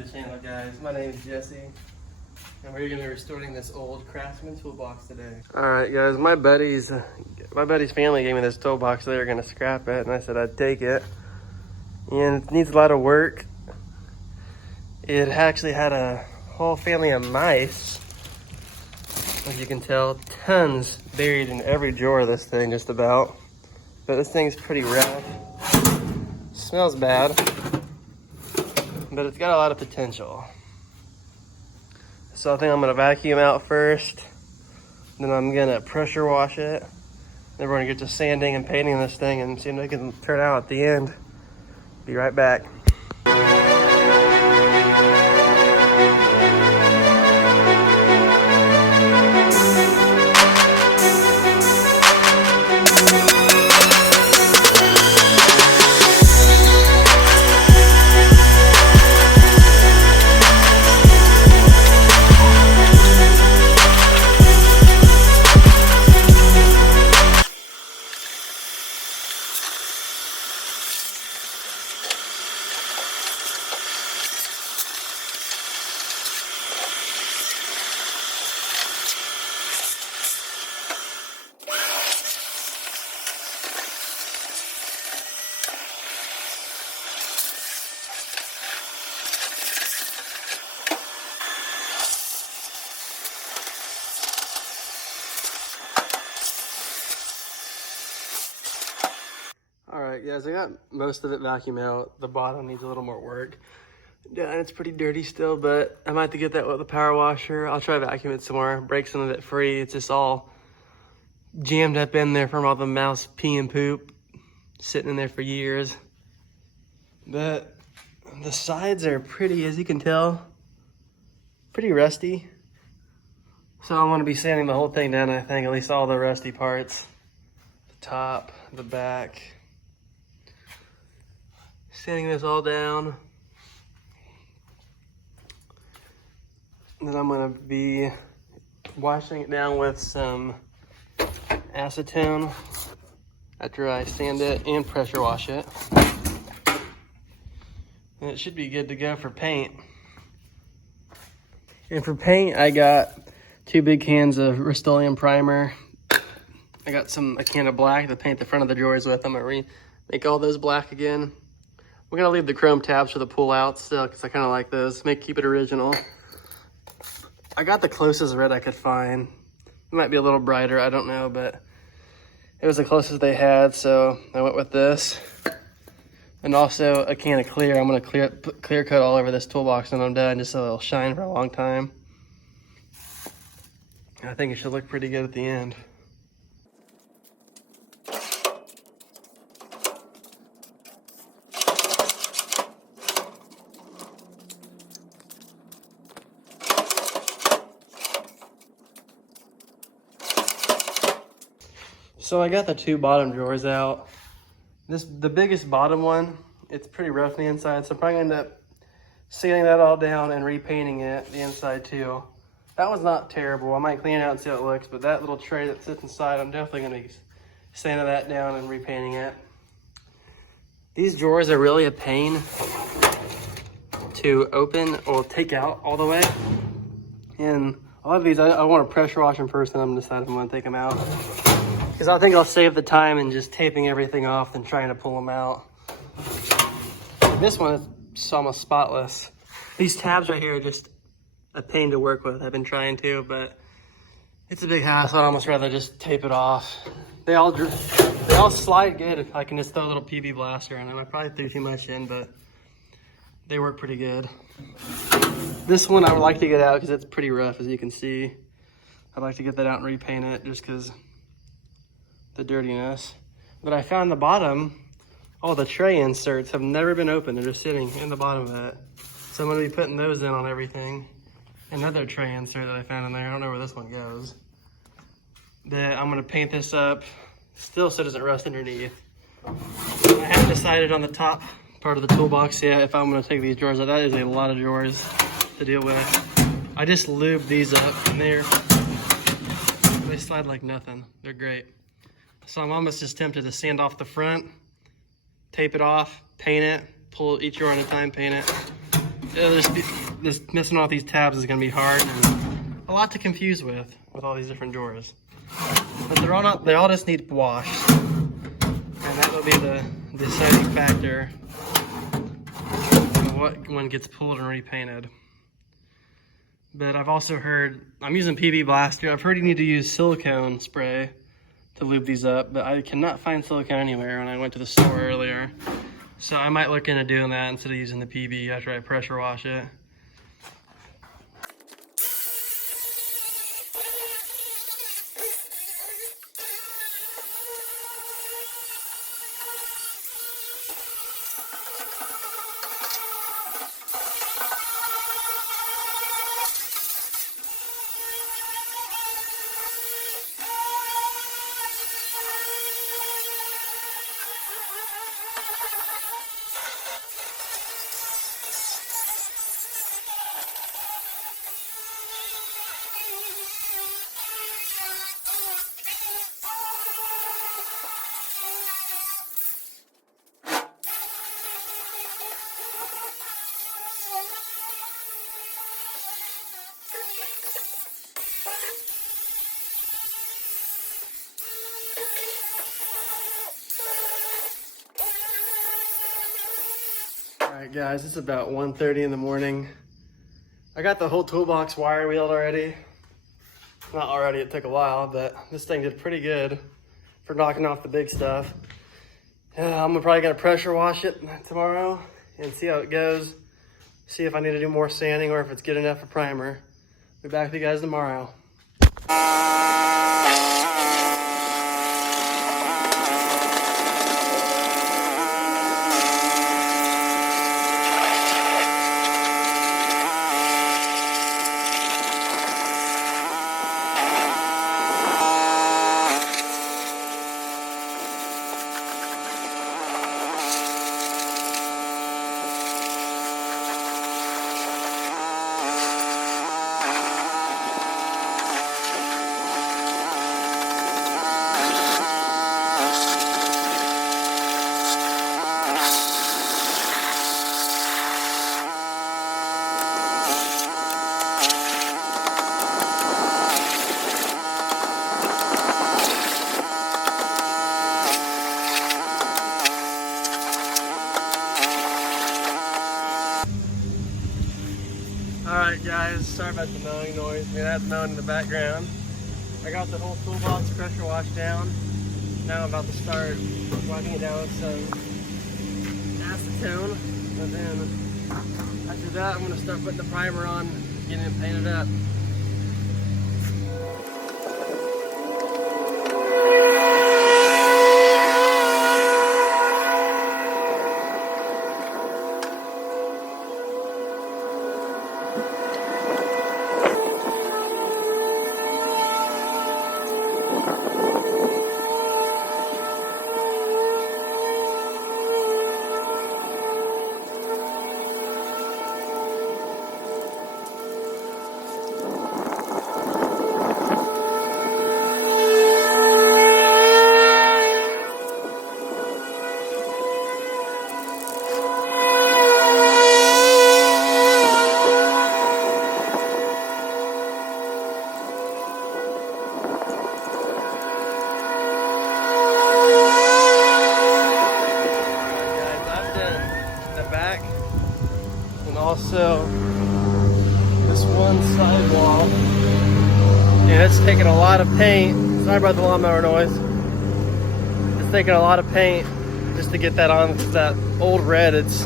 to the channel, guys. My name is Jesse, and we're gonna be restoring this old Craftsman toolbox today. All right, guys. My buddy's family gave me this toolbox. They were gonna scrap it, and I said I'd take it. And it needs a lot of work. It actually had a whole family of mice. As you can tell, tons buried in every drawer of this thing, just about. But this thing's pretty rough. Smells bad, but it's got a lot of potential. So I think I'm gonna vacuum out first, then I'm gonna pressure wash it. Then we're gonna get to sanding and painting this thing and see if it can turn out at the end. Be right back. All right, guys, I got most of it vacuumed out. The bottom needs a little more work. Yeah, and it's pretty dirty still, but I might have to get that with a power washer. I'll try vacuuming it some more, break some of it free. It's just all jammed up in there from all the mouse pee and poop sitting in there for years. But the sides are pretty, as you can tell, pretty rusty. So I'm gonna be sanding the whole thing down, I think, at least all the rusty parts. The top, the back. Sanding this all down. And then I'm gonna be washing it down with some acetone after I sand it and pressure wash it. And it should be good to go for paint. And for paint, I got 2 big cans of Rust-Oleum primer. I got a can of black to paint the front of the drawers with. I'm gonna make all those black again. We're gonna leave the chrome tabs for the pull outs still, because I kind of like those. Keep it original. I got the closest red I could find. It might be a little brighter, I don't know, but it was the closest they had, so I went with this. And also a can of clear. I'm gonna clear coat all over this toolbox when I'm done, just so it'll shine for a long time. I think it should look pretty good at the end. So I got the 2 bottom drawers out. The biggest bottom one, it's pretty rough on the inside, so I'm probably gonna end up sanding that all down and repainting it, the inside too. That one's not terrible. I might clean it out and see how it looks, but that little tray that sits inside, I'm definitely gonna be sanding that down and repainting it. These drawers are really a pain to open or take out all the way. And a lot of these, I want to pressure wash them first, and I'm deciding I'm gonna take them out. Because I think I'll save the time in just taping everything off than trying to pull them out. This one is almost spotless. These tabs right here are just a pain to work with. I've been trying to, but it's a big hassle. I'd almost rather just tape it off. They all slide good if I can just throw a little PB blaster in them. I probably threw too much in, but they work pretty good. This one I would like to get out because it's pretty rough, as you can see. I'd like to get that out and repaint it just because the dirtiness. But I found the bottom, all the tray inserts have never been opened. They're just sitting in the bottom of it. So I'm gonna be putting those in on everything. Another tray insert that I found in there. I don't know where this one goes. That I'm gonna paint this up, still so it doesn't rust underneath. I haven't decided on the top part of the toolbox yet if I'm gonna take these drawers out. That is a lot of drawers to deal with. I just lubed these up and they slide like nothing. They're great. So I'm almost just tempted to sand off the front, tape it off, paint it, pull each drawer at a time, paint it. this messing with these tabs is gonna be hard and a lot to confuse with all these different drawers. But they all just need washed. And that will be the deciding factor of what one gets pulled and repainted. But I've also heard, I'm using PB Blaster, I've heard you need to use silicone spray to lube these up, but I cannot find silicone anywhere when I went to the store earlier. So I might look into doing that instead of using the PB after I pressure wash it. Alright guys, it's about 1:30 in the morning. I got the whole toolbox wire wheeled already. Not already, it took a while, but this thing did pretty good for knocking off the big stuff. I'm probably gonna pressure wash it tomorrow and see how it goes. See if I need to do more sanding or if it's good enough for primer. Be back with you guys tomorrow. Alright guys, sorry about the mowing noise. I mean, that's mowing in the background. I got the whole toolbox pressure washed down. Now I'm about to start wiping it down with some acetone. And then after that, I'm going to start putting the primer on, getting it painted up. Also, this one side wall, yeah, it's taking a lot of paint. Sorry about the lawnmower noise. It's taking a lot of paint just to get that on. It's that old red, it's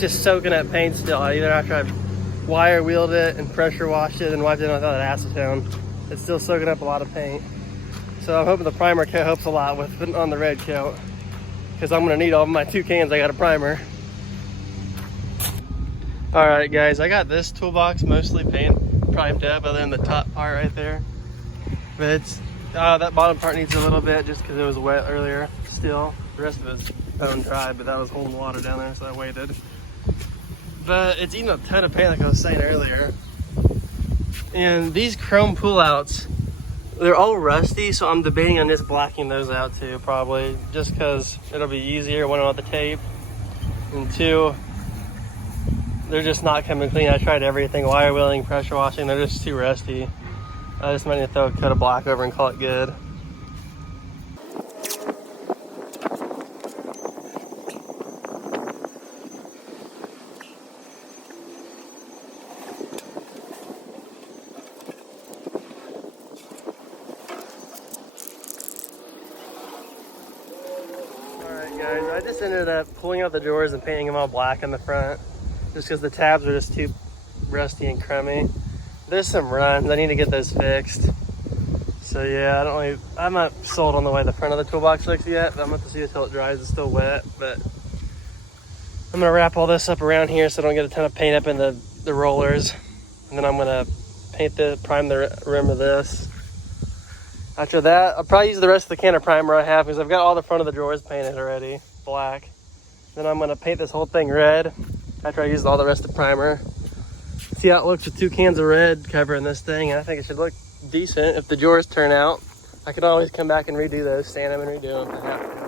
just soaking that paint still. Either after I've wire wheeled it and pressure washed it and wiped it with that acetone, it's still soaking up a lot of paint. So I'm hoping the primer coat helps a lot with putting on the red coat, because I'm gonna need all of my 2 cans. I got a primer. All right guys, I got this toolbox mostly primed up other than the top part right there. But it's, that bottom part needs a little bit just because it was wet earlier still. The rest of it's bone dry, but that was holding water down there, so I waited. But it's eating a ton of paint like I was saying earlier. And these chrome pullouts, they're all rusty, so I'm debating on just blacking those out too, probably. Just because it'll be easier, one, on the tape. And two, they're just not coming clean. I tried everything, wire wheeling, pressure washing, they're just too rusty. I just might need to throw a coat of black over and call it good. Alright guys, I just ended up pulling out the drawers and painting them all black in the front just because the tabs are just too rusty and crummy. There's some runs, I need to get those fixed. So yeah, I'm not sold on the way the front of the toolbox looks yet, but I'm gonna have to see it till it dries. It's still wet, but I'm gonna wrap all this up around here so I don't get a ton of paint up in the rollers. And then I'm gonna prime the rim of this. After that, I'll probably use the rest of the can of primer I have because I've got all the front of the drawers painted already, black. Then I'm gonna paint this whole thing red after I use all the rest of the primer. See how it looks with 2 cans of red covering this thing, and I think it should look decent. If the drawers turn out, I can always come back and redo those, sand them and redo them if I have to.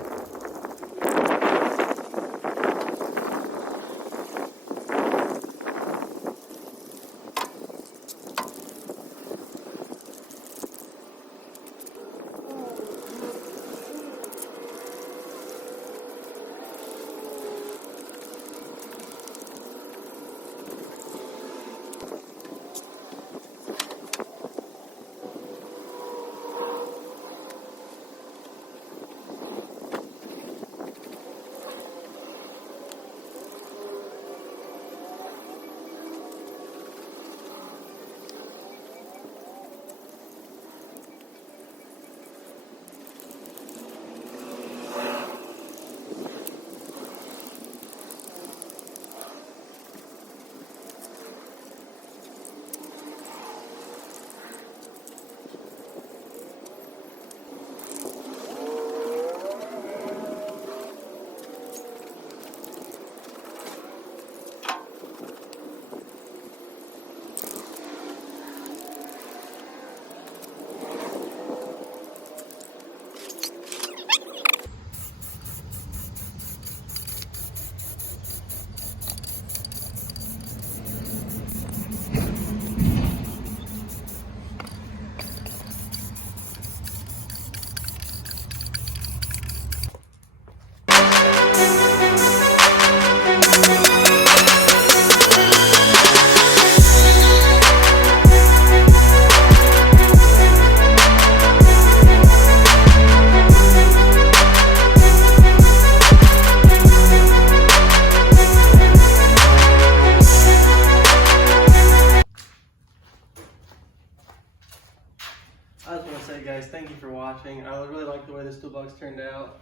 I just want to say, guys, thank you for watching. I really like the way this toolbox turned out.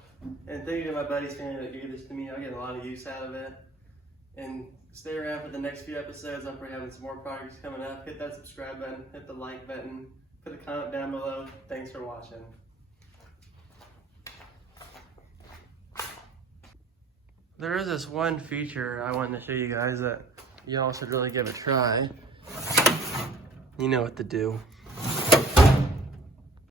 And thank you to my buddy Stanley that gave this to me. I get a lot of use out of it. And stay around for the next few episodes. I'm probably having some more projects coming up. Hit that subscribe button, hit the like button, put a comment down below. Thanks for watching. There is this one feature I wanted to show you guys that y'all should really give a try. You know what to do.